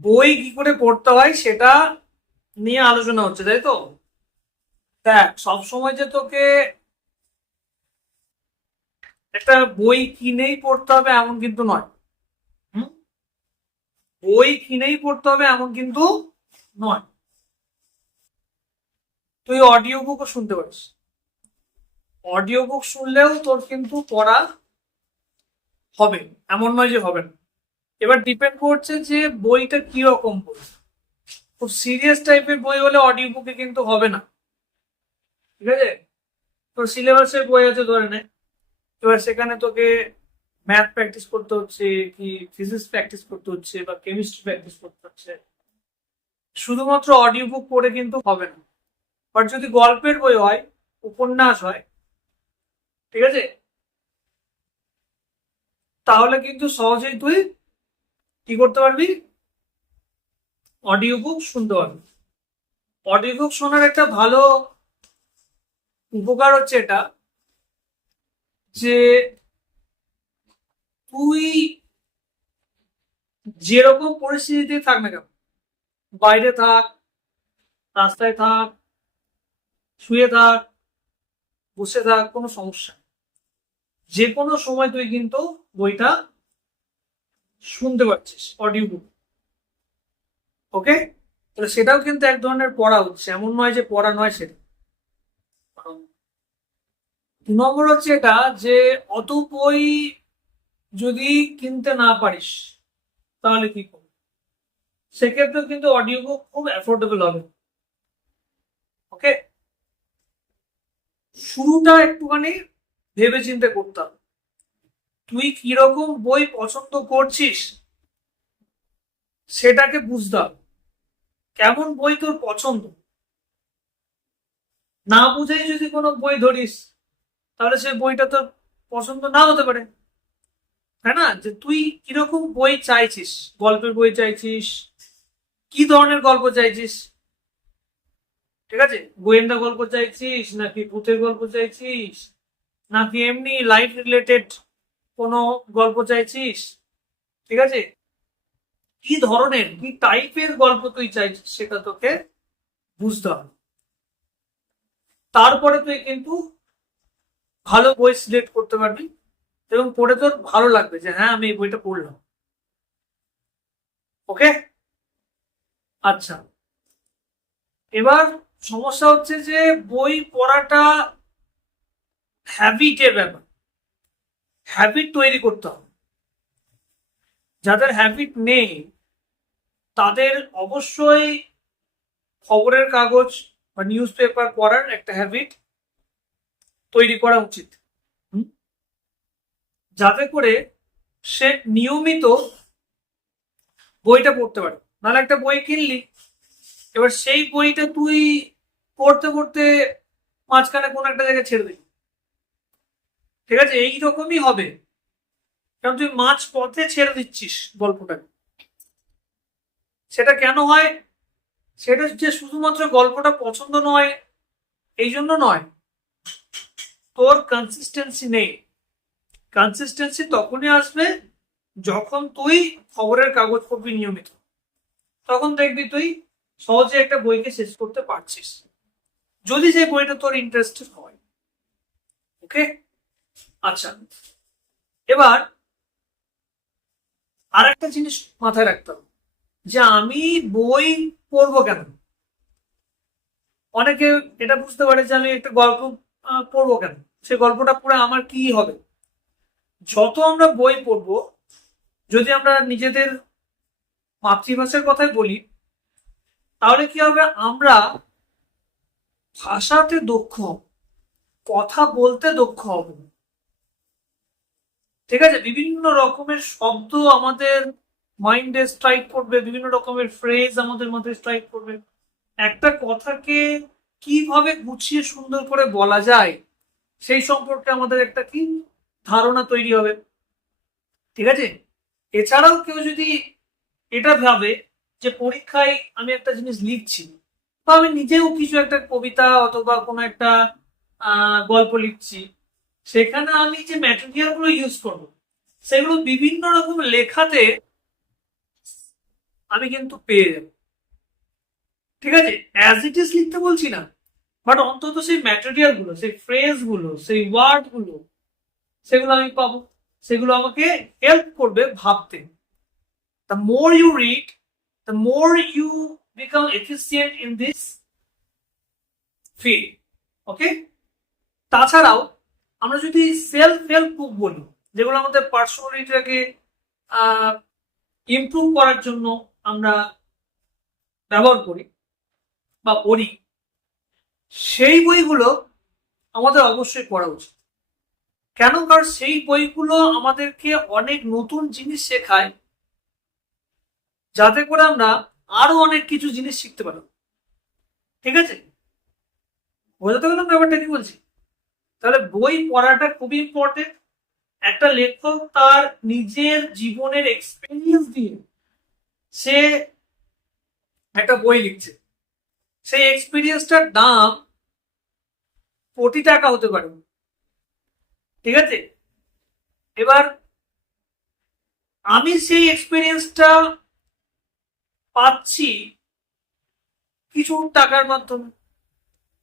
বই কি করে পড়তে হয় সেটা নিয়ে আলোচনা হচ্ছে, তাই তো? দেখ, সবসময় যে তোকে একটা বই কিনেই পড়তে হবে এমন কিন্তু নয়। হুম? বই কিনেই পড়তে হবে এমন কিন্তু নয়। তুই অডিও বুকও শুনতে পারিস। অডিও বুক শুনলেও তোর কিন্তু পড়া হবে, এমন নয় যে হবে না। এবার ডিপেন্ড করছে যে বইটা কিরকম বই। খুব সিরিয়াস টাইপের বই হলে অডিও বুকে কিন্তু হবে না, ঠিক আছে? তোর সিলেবাসের বই আছে ধরে নে, এবার সেখানে তোকে ম্যাথ প্র্যাকটিস করতে হচ্ছে, কি ফিজিক্স প্র্যাকটিস করতে হচ্ছে, বা কেমিস্ট্রি প্র্যাকটিস করতে হচ্ছে, শুধুমাত্র অডিও বুক পড়ে কিন্তু হবে না। বাট যদি গল্পের বই হয়, উপন্যাস হয়, ঠিক আছে, তাহলে কিন্তু সহজেই তুই কি করতে পারবি, অডিও বুক শুনতে পারবি। অডিও বুক শোনার একটা ভালো উপকার হচ্ছে এটা, যে তুই যেরকম পরিস্থিতিতে থাক না কেন, বাইরে থাক, রাস্তায় থাক, শুয়ে থাক, বসে থাক, কোনো সমস্যা নেই। যে কোনো সময় তুই কিন্তু বইটা শুনতে পাচ্ছিস অডিও বুক। ওকে, তাহলে সেটাও কিন্তু এক ধরনের পড়া হচ্ছে, এমন নয় যে পড়া নয় সেটা। 2 নম্বর হচ্ছে এটা, যে অত বই যদি কিনতে না পারিস তাহলে কি করবি? সেক্ষেত্রেও কিন্তু অডিও বুক খুব অ্যাফোর্ডেবল হবে। ওকে, শুরুটা একটুখানি ভেবে চিন্তে করতে হবে। তুই কিরকম বই পছন্দ করছিস সেটাকে বুঝতে হবে। কেমন বই তোর পছন্দ, না বুঝেই যদি কোনো বই ধরিস তাহলে সে বইটা তোর পছন্দ না হতে পারে। তাই না? যে তুই কিরকম বই চাইছিস, গল্পের বই চাইছিস, কি ধরনের গল্প চাইছিস, ঠিক আছে? গোয়েন্দা গল্প চাইছিস, নাকি ভূতের গল্প চাইছিস, নাকি এমনি লাইফ রিলেটেড কোনো গল্প চাইছিস, ঠিক আছে? কি ধরনের, কি টাইপের গল্প তুই চাইছিস সেটা তোকে বুঝতে হবে। তারপরে তুই কিন্তু ভালো বই সিলেক্ট করতে পারবি, এবং পড়ে তোর ভালো লাগবে যে হ্যাঁ আমি এই বইটা পড়লাম। ওকে, আচ্ছা। এবার সমস্যা হচ্ছে যে বই পড়াটা হ্যাবিটের ব্যাপার। হ্যাবিট তৈরি করতে হবে। যাদের হ্যাবিট নেই তাদের অবশ্যই খবরের কাগজ বা নিউজ পেপার পড়ার একটা হ্যাবিট তৈরি করা উচিত। হুম? যাতে করে সে নিয়মিত বইটা পড়তে পারে। নাহলে একটা বই কিনলি, এবার সেই বইটা তুই পড়তে পড়তে মাঝখানে কোনো একটা জায়গায় ছেড়ে দিলি, ঠিক আছে? এইরকমই হবে, কারণ তুই মাঝ পথে ছেড়ে দিচ্ছিস গল্পটাকে। সেটা কেন হয়? সেটা যে শুধুমাত্র গল্পটা পছন্দ নয় এই জন্য নয়, তোর কনসিস্টেন্সি নেই। কনসিস্টেন্সি তখনই আসবে যখন তুই খবরের কাগজ পড়বি নিয়মিত, তখন দেখবি তুই সহজে একটা বইকে শেষ করতে পারছিস, যদি যে বইটা তোর ইন্টারেস্টেড হয়। ওকে, আচ্ছা। এবার আর একটা জিনিস মাথায় রাখতে হবে, যে আমি বই পড়বো কেন। অনেকে এটা বুঝতে পারে যে আমি একটা গল্প পড়বো কেন, সে গল্পটা পড়ে আমার কি হবে। যত আমরা বই পড়বো, যদি আমরা নিজেদের মাতৃভাষার কথাই বলি, তাহলে কি হবে, আমরা ভাষাতে দক্ষ হব, কথা বলতে দক্ষ হব, ঠিক আছে? বিভিন্ন রকমের শব্দ আমাদের মাইন্ডে স্ট্রাইক করবে, বিভিন্ন রকমের ফ্রেজ আমাদের মাথায় স্ট্রাইক করবে। একটা কথাকে কিভাবে গুছিয়ে সুন্দর করে বলা যায় সেই সম্পর্কে আমাদের একটা কি ধারণা তৈরি হবে, ঠিক আছে? এছাড়াও কেউ যদি এটা ভাবে যে পরীক্ষায় আমি একটা জিনিস লিখছি, বা আমি নিজেও কিছু একটা কবিতা অথবা কোনো একটা গল্প লিখছি, সেখানে আমি যে ম্যাটেরিয়াল গুলো ইউজ করবো সেগুলো বিভিন্ন রকম লেখাতে আমি কিন্তু পেয়ে যাব। ঠিক আছে, অ্যাজ ইট ইজ লিখতে বলছি না, বাট অন্তত সেই ম্যাটেরিয়াল গুলো, সেই ফ্রেজ গুলো, সেই ওয়ার্ড গুলো, সেগুলো আমি পাবো, সেগুলো আমাকে হেল্প করবে ভাবতে। The more you read, the more you become efficient in this field. Okay, তাছাড়াও আমরা যদি সেলফ হেল্প বুক বলি, যেগুলো আমাদের পার্সোনালিটিটাকে ইমপ্রুভ করার জন্য আমরা ব্যবহার করি বা পড়ি, সেই বইগুলো আমাদের অবশ্যই পড়া উচিত। কেন? কারণ সেই বইগুলো আমাদেরকে অনেক নতুন জিনিস শেখায়, যাতে করে আমরা আরো অনেক কিছু জিনিস শিখতে পারবো। ঠিক আছে, বোঝাতে গেলাম ব্যাপারটা কি বলছি? তাহলে বই পড়াটা খুবই ইম্পর্টেন্ট। একটা লেখক তার নিজের জীবনের এক্সপিরিয়েন্স দিয়ে সে একটা বই লিখছে, সেই এক্সপিরিয়েন্সটার দাম কোটি টাকা হতে পারে। ঠিক আছে, এবার আমি সেই এক্সপিরিয়েন্সটা পাচ্ছি কিছু টাকার মাধ্যমে,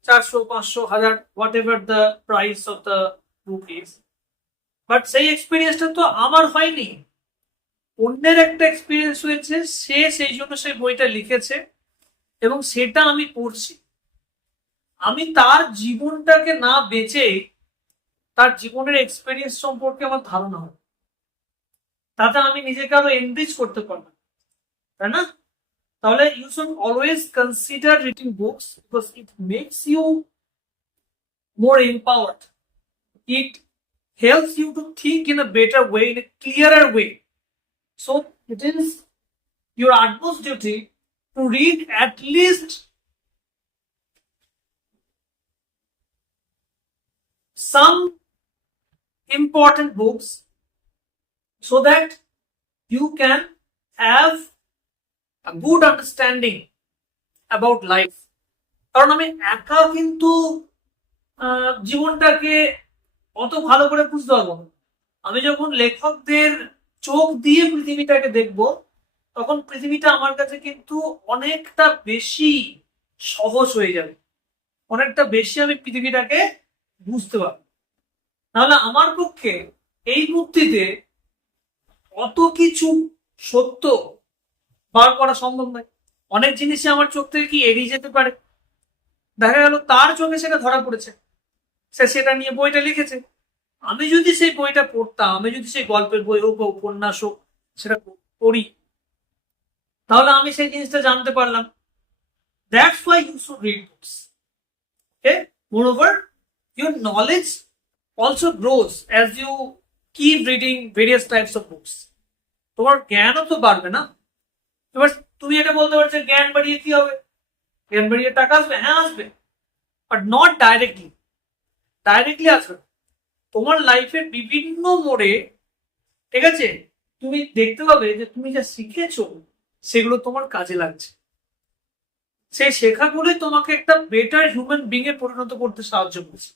400, 500, 1000, what ever the price of the book is, but সেই এক্সপিরিয়েন্সটা তো আমার হয়নি, অন্যের একটা এক্সপিরিয়েন্স হয়েছে, সে সেই জন্য সেই বইটা লিখেছে এবং সেটা আমি পড়ছি। আমি তার জীবনটাকে না বেঁচে তার জীবনের এক্সপিরিয়েন্স সম্পর্কে আমার ধারণা হয়, তাতে আমি নিজেকে আরো এনরিচ করতে পারবো, তাই না? তাহলে you should always consider reading books because it makes you more empowered, it helps you to think in a better way, in a clearer way. So it is your utmost duty to read at least some important books so that you can have a good understanding about life. কারণ আমি একা কিন্তু জীবনটাকে অত ভালো করে বুঝতে পারবো না। আমি যখন লেখকদের চোখ দিয়ে পৃথিবীটাকে দেখব, তখন পৃথিবীটা আমার কাছে কিন্তু অনেকটা বেশি সহজ হয়ে যাবে, অনেকটা বেশি আমি পৃথিবীটাকে বুঝতে পারবো। নাহলে আমার পক্ষে এই মুক্তিতে অত কিছু সত্য বার করা সম্ভব নয়। অনেক জিনিসই আমার চোখ থেকে কি এড়িয়ে যেতে পারে, দেখা গেল তার চোখে সেটা ধরা পড়েছে, সে সেটা নিয়ে বইটা লিখেছে। আমি যদি সেই বইটা পড়তাম, আমি যদি সেই গল্পের বই হোক বা উপন্যাস হোক সেটা পড়ি, তাহলে আমি সেই জিনিসটা জানতে পারলাম। That's why you should read books. Okay, moreover your knowledge also grows as you keep reading various types of books. তোমার জ্ঞানও তো বাড়বে না? এবার তুমি এটা বলতে পারছো জ্ঞান বাড়িয়ে কি হবে, জ্ঞান বাড়িয়ে টাকা আসবে? হ্যাঁ আসবে, বাট নট ডাইরেক্টলি। ডাইরেক্টলি আসবে তোমার লাইফের বিভিন্ন মোড়ে। ঠিক আছে, তুমি দেখতে পাবে যে তুমি যা শিখেছো সেগুলো তোমার কাজে লাগছে, সেই শেখাগুলোই তোমাকে একটা বেটার হিউম্যান বিং এ পরিণত করতে সাহায্য করছে।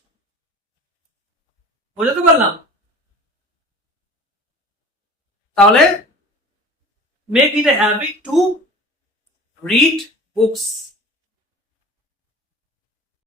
বোঝাতে পারলাম? তাহলে make it a habit to read books.